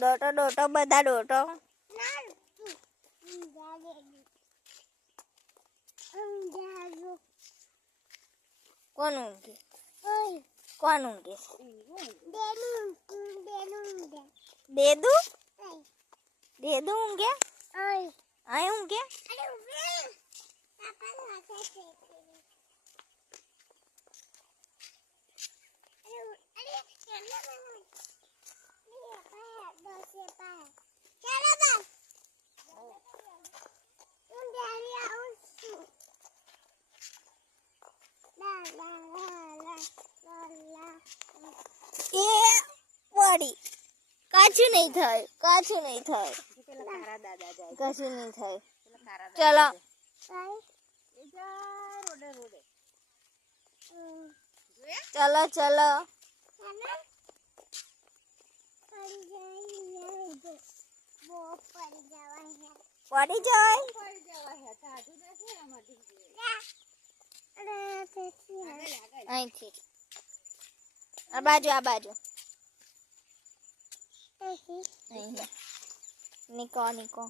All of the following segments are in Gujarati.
ડોટો ડોટો બધા ડોટો. કોણ ઊંઘે? કોણ ઊંઘે? દેદુ દેદુ ઊંઘે? આ ઊંઘે? એ વળી કાચું નહીં થાય, કાચું નહીં થાય, કશું નહીં થાય. ચલો ચલો ચલો પડી જાય. અહીંથી આ બાજુ, આ બાજુ નીકો નીકો.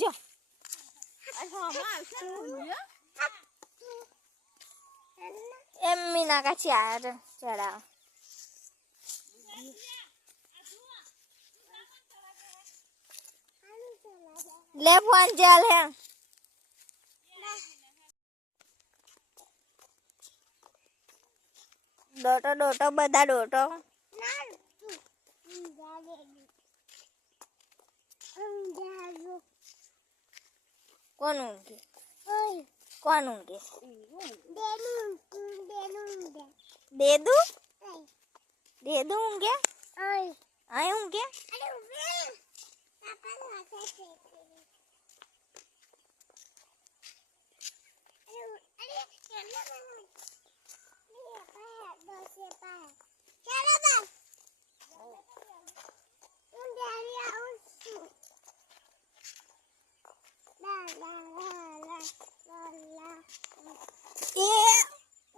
જો એમ મીના કા ચાર ચડાવ લે ફોન ચાલ હે. ડોટો ડોટો બધા ડોટો. કોણ ઊંઘે? કોણ ઊંઘે? દેદુ દેદુ ઊંઘે? આ ઊંઘે? એ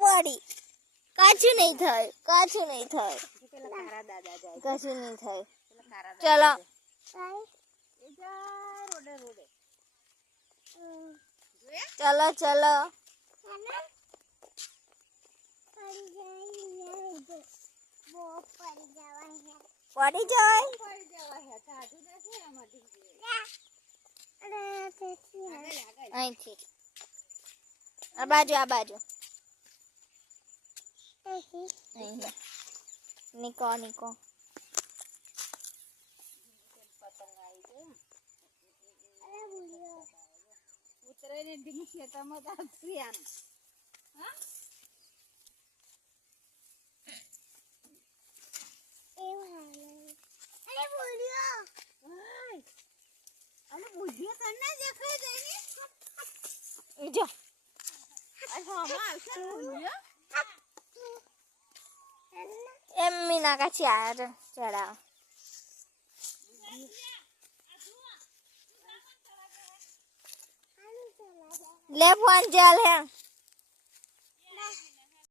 વળી કાચું નહીં થાય, કાચું નહીં થાય, કશું નહીં થાય. ચલો ચલો ચલો પડી જાય. અહીંથી આ બાજુ, આ બાજુ નીકો નીકો. જો એમ મીના કા ચાર ચડાવ લે ફોન ચાલ હે.